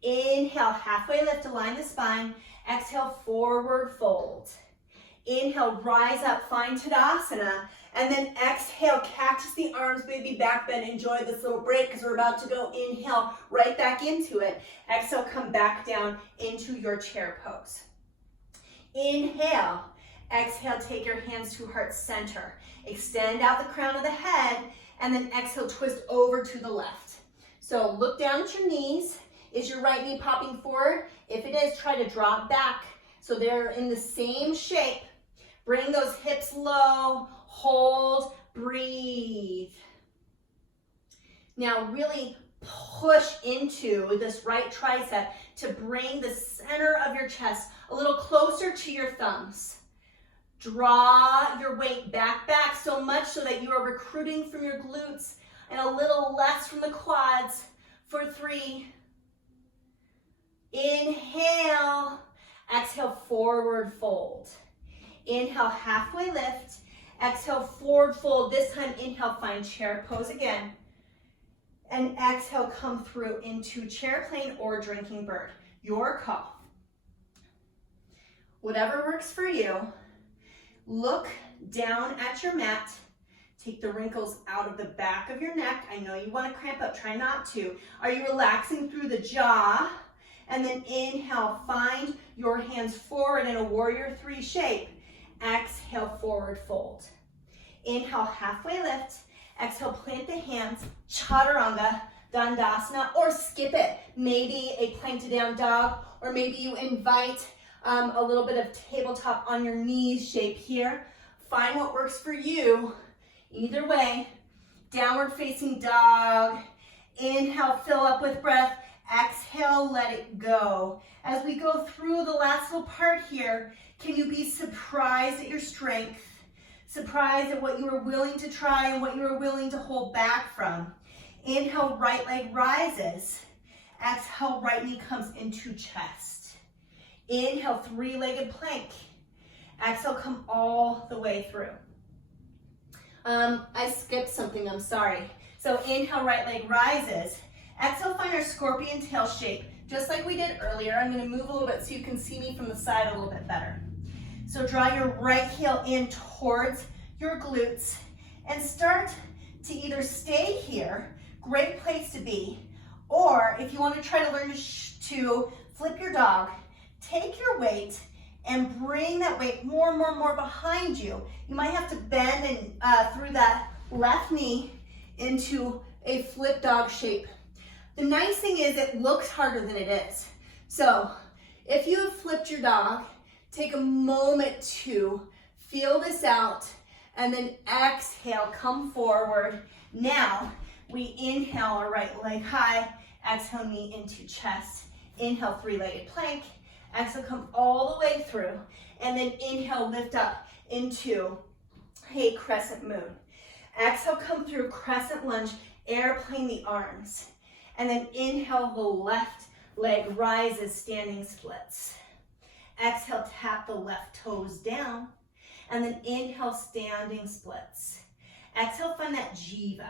Inhale, halfway lift, align the spine. Exhale, forward fold. Inhale, rise up, find Tadasana. And then exhale, cactus the arms, baby back bend. Enjoy this little break because we're about to go. Inhale, right back into it. Exhale, come back down into your chair pose. Inhale, exhale, take your hands to heart center. Extend out the crown of the head, and then exhale, twist over to the left. So look down at your knees. Is your right knee popping forward? If it is, try to drop back so they're in the same shape. Bring those hips low, hold, breathe. Now really push into this right tricep to bring the center of your chest a little closer to your thumbs. Draw your weight back so much so that you are recruiting from your glutes and a little less from the quads. For 3. Inhale. Exhale, forward fold. Inhale, halfway lift. Exhale, forward fold. This time, inhale, find chair pose again. And exhale, come through into chair plane or drinking bird. Your call. Whatever works for you. Look down at your mat. Take the wrinkles out of the back of your neck. I know you want to cramp up. Try not to. Are you relaxing through the jaw? And then inhale, find your hands forward in a warrior 3 shape. Exhale, forward fold. Inhale, halfway lift. Exhale, plant the hands, chaturanga, dandasana, or skip it. Maybe a plank to down dog, or maybe you invite a little bit of tabletop on your knees shape here. Find what works for you. Either way, downward facing dog. Inhale, fill up with breath. Exhale, let it go. As we go through the last little part here, can you be surprised at your strength? Surprised at what you are willing to try and what you are willing to hold back from. Inhale, right leg rises. Exhale, right knee comes into chest. Inhale, 3-legged plank. Exhale, come all the way through. I skipped something, I'm sorry. So inhale, right leg rises. Exhale, find our scorpion tail shape. Just like we did earlier, I'm gonna move a little bit so you can see me from the side a little bit better. So draw your right heel in towards your glutes and start to either stay here, great place to be, or if you want to try to learn to flip your dog, take your weight and bring that weight more behind you. You might have to bend and through that left knee into a flip dog shape. The nice thing is it looks harder than it is. So if you have flipped your dog, take a moment to feel this out and then exhale, come forward. Now we inhale our right leg high, exhale knee into chest. Inhale, 3-legged plank. Exhale, come all the way through. And then inhale, lift up into a crescent moon. Exhale, come through crescent lunge, airplane the arms. And then inhale, the left leg rises, standing splits. Exhale, tap the left toes down. And then inhale, standing splits. Exhale, find that jiva.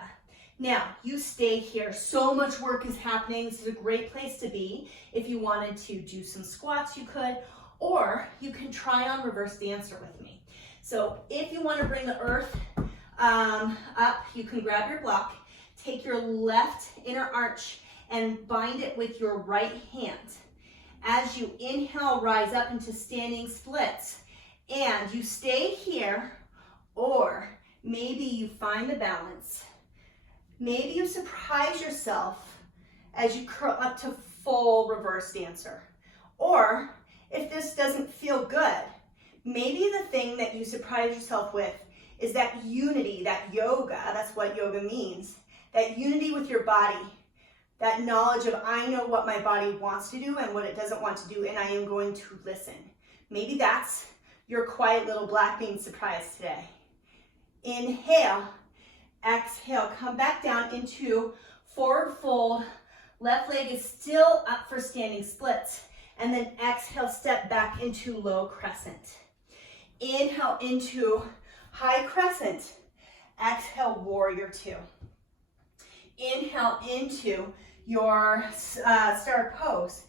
Now, you stay here. So much work is happening. This is a great place to be. If you wanted to do some squats, you could. Or you can try on reverse dancer with me. So if you want to bring the earth up, you can grab your block. Take your left inner arch and bind it with your right hand. As you inhale, rise up into standing splits. And you stay here, or maybe you find the balance. Maybe you surprise yourself as you curl up to full reverse dancer. Or if this doesn't feel good, maybe the thing that you surprise yourself with is that unity, that yoga, that's what yoga means, that unity with your body, that knowledge of I know what my body wants to do and what it doesn't want to do, and I am going to listen. Maybe that's your quiet little black bean surprise today. Inhale, exhale, come back down into forward fold. Left leg is still up for standing splits. And then exhale, step back into low crescent. Inhale into high crescent. Exhale, warrior 2. Inhale into your star pose.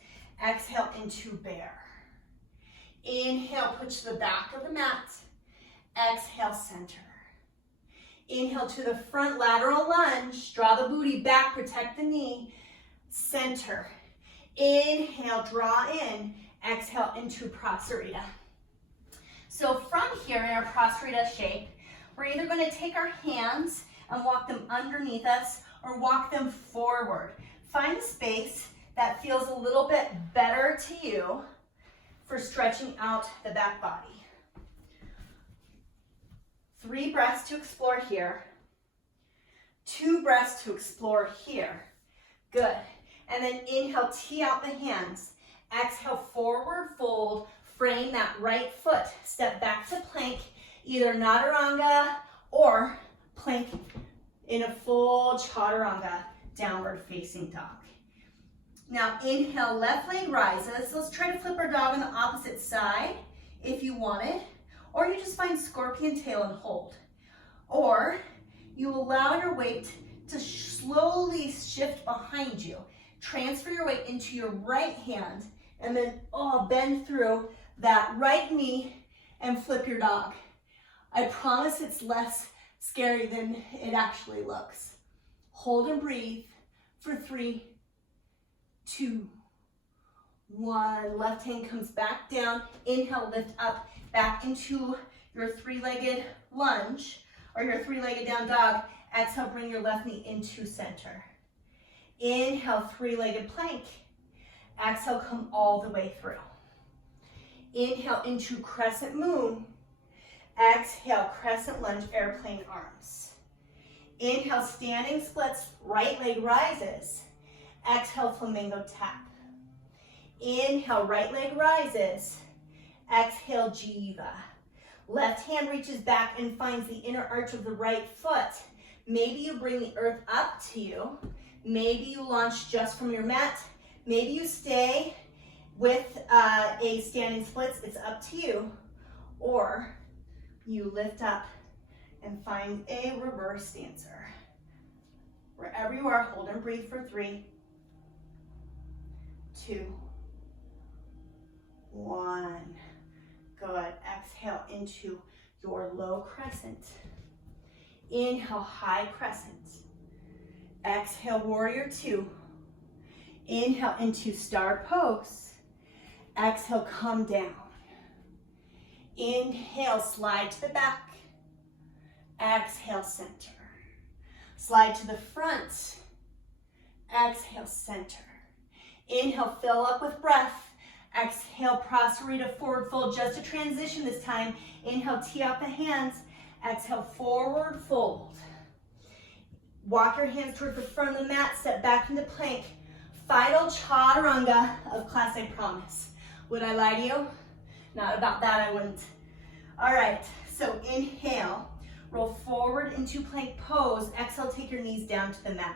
Exhale into bear. Inhale, push to the back of the mat. Exhale, center. Inhale to the front, lateral lunge. Draw the booty back, protect the knee. Center. Inhale, draw in. Exhale into Prasarita. So from here in our Prasarita shape, we're either going to take our hands and walk them underneath us or walk them forward. Find a space that feels a little bit better to you for stretching out the back body. 3 breaths to explore here. 2 breaths to explore here. Good. And then inhale, tee out the hands. Exhale, forward fold. Frame that right foot. Step back to plank, either Nadaranga or plank in a full Chaturanga, downward facing dog. Now inhale, left leg rises. Let's try to flip our dog on the opposite side if you wanted, or you just find scorpion tail and hold. Or you allow your weight to slowly shift behind you. Transfer your weight into your right hand and then bend through that right knee and flip your dog. I promise it's less scary than it actually looks. Hold and breathe for 3, 2, 1. Left hand comes back down. Inhale, lift up, back into your 3-legged lunge or your 3-legged down dog. Exhale, bring your left knee into center. Inhale, 3-legged plank. Exhale, come all the way through. Inhale into crescent moon. Exhale, crescent lunge, airplane arms. Inhale, standing splits, right leg rises. Exhale, flamingo tap. Inhale, right leg rises. Exhale, jiva. Left hand reaches back and finds the inner arch of the right foot. Maybe you bring the earth up to you. Maybe you launch just from your mat. Maybe you stay with a standing splits. It's up to you. Or you lift up and find a reverse dancer. Wherever you are, hold and breathe for 3, 2, 1. Good. Exhale into your low crescent. Inhale, high crescent. Exhale, warrior 2. Inhale into star pose. Exhale, come down. Inhale, slide to the back. Exhale, center. Slide to the front. Exhale, center. Inhale, fill up with breath. Exhale, Prasarita, forward fold, just a transition this time. Inhale, tee out the hands. Exhale, forward fold. Walk your hands toward the front of the mat, step back into plank. Final Chaturanga of class, I promise. Would I lie to you? Not about that, I wouldn't. All right, so inhale, roll forward into plank pose. Exhale, take your knees down to the mat.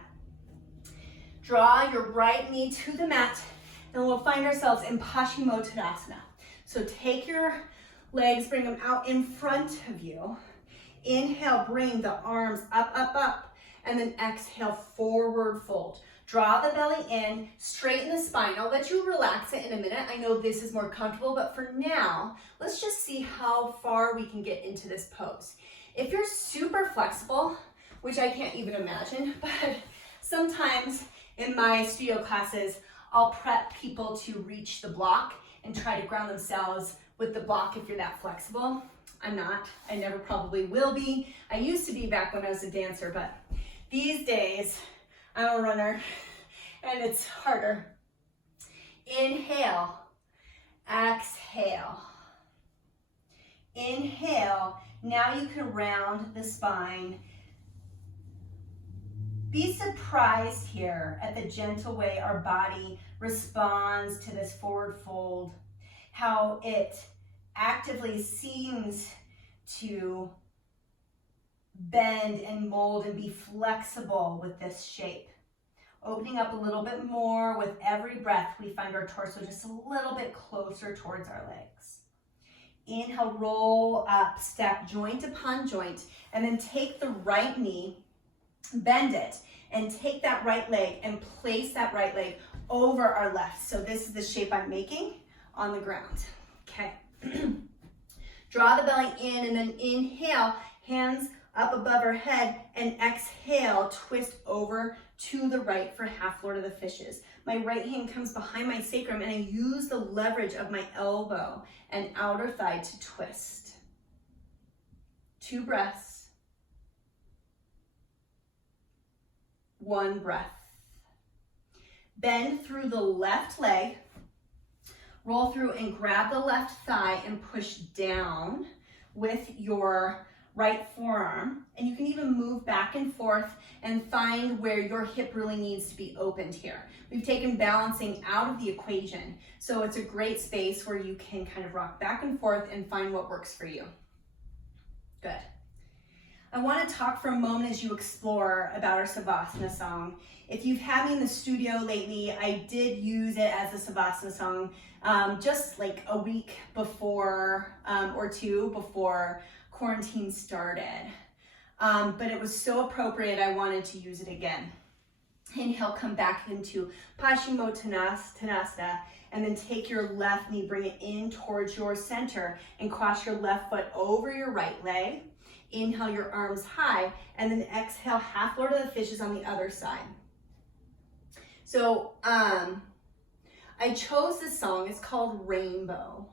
Draw your right knee to the mat, and we'll find ourselves in Paschimottanasana. So take your legs, bring them out in front of you. Inhale, bring the arms up, up, up, and then exhale, forward fold. Draw the belly in, straighten the spine. I'll let you relax it in a minute. I know this is more comfortable, but for now, let's just see how far we can get into this pose. If you're super flexible, which I can't even imagine, but sometimes in my studio classes, I'll prep people to reach the block and try to ground themselves with the block if you're that flexible. I'm not. I never probably will be. I used to be back when I was a dancer, but these days, I'm a runner, and it's harder. Inhale, exhale. Inhale, now you can round the spine. Be surprised here at the gentle way our body responds to this forward fold, how it actively seems to bend and mold and be flexible with this shape. Opening up a little bit more with every breath, we find our torso just a little bit closer towards our legs. Inhale, roll up, stack joint upon joint, and then take the right knee, bend it, and take that right leg and place that right leg over our left. So this is the shape I'm making on the ground. Okay. Draw the belly in and then inhale, hands up above our head, and exhale, twist over to the right for half Lord of the Fishes. My right hand comes behind my sacrum and I use the leverage of my elbow and outer thigh to twist. 2 breaths. 1 breath. Bend through the left leg, roll through and grab the left thigh and push down with your right forearm. And you can even move back and forth and find where your hip really needs to be opened here. We've taken balancing out of the equation, so it's a great space where you can kind of rock back and forth and find what works for you. Good. I want to talk for a moment as you explore about our Savasana song. If you've had me in the studio lately, I did use it as a Savasana song just like a week before or two before quarantine started. But it was so appropriate, I wanted to use it again. Inhale, come back into Paschimottanasana, and then take your left knee, bring it in towards your center, and cross your left foot over your right leg. Inhale your arms high, and then exhale, half Lord of the Fishes on the other side. So I chose this song, it's called Rainbow.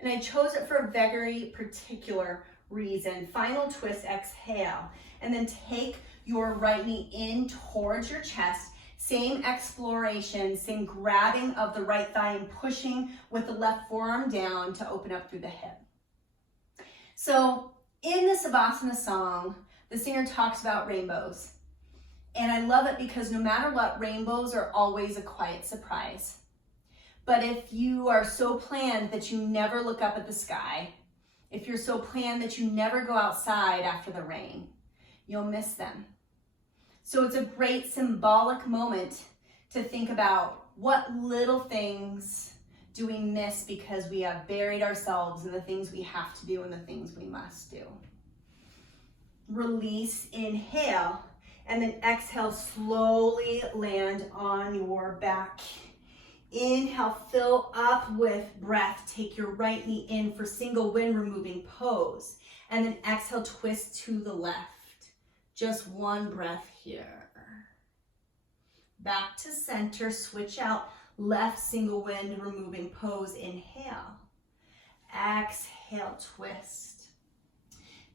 And I chose it for a very particular reason. Final twist, exhale. And then take your right knee in towards your chest. Same exploration, same grabbing of the right thigh and pushing with the left forearm down to open up through the hip. So in the Savasana song, the singer talks about rainbows. And I love it because no matter what, rainbows are always a quiet surprise. But if you are so planned that you never look up at the sky, if you're so planned that you never go outside after the rain, you'll miss them. So it's a great symbolic moment to think about what little things do we miss because we have buried ourselves in the things we have to do and the things we must do. Release, inhale, and then exhale, slowly land on your back. Inhale, fill up with breath. Take your right knee in for single wind removing pose. And then exhale, twist to the left. Just one breath here. Back to center, switch out. Left single wind removing pose. Inhale. Exhale, twist.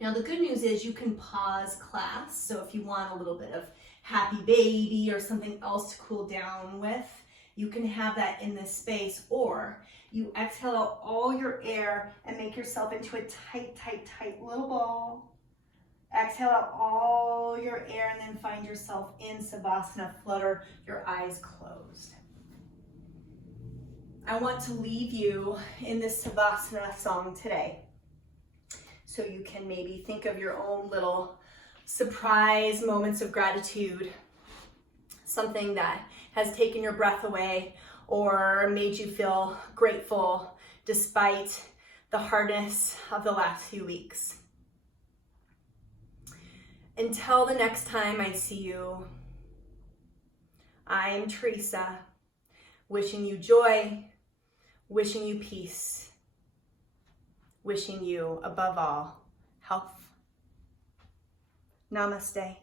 Now the good news is you can pause class. So if you want a little bit of happy baby or something else to cool down with, you can have that in this space, or you exhale out all your air and make yourself into a tight, tight, tight little ball. Exhale out all your air and then find yourself in Savasana, flutter, your eyes closed. I want to leave you in this Savasana song today, so you can maybe think of your own little surprise moments of gratitude, something that has taken your breath away or made you feel grateful despite the hardness of the last few weeks. Until the next time I see you, I'm Teresa, wishing you joy, wishing you peace, wishing you, above all, health. Namaste.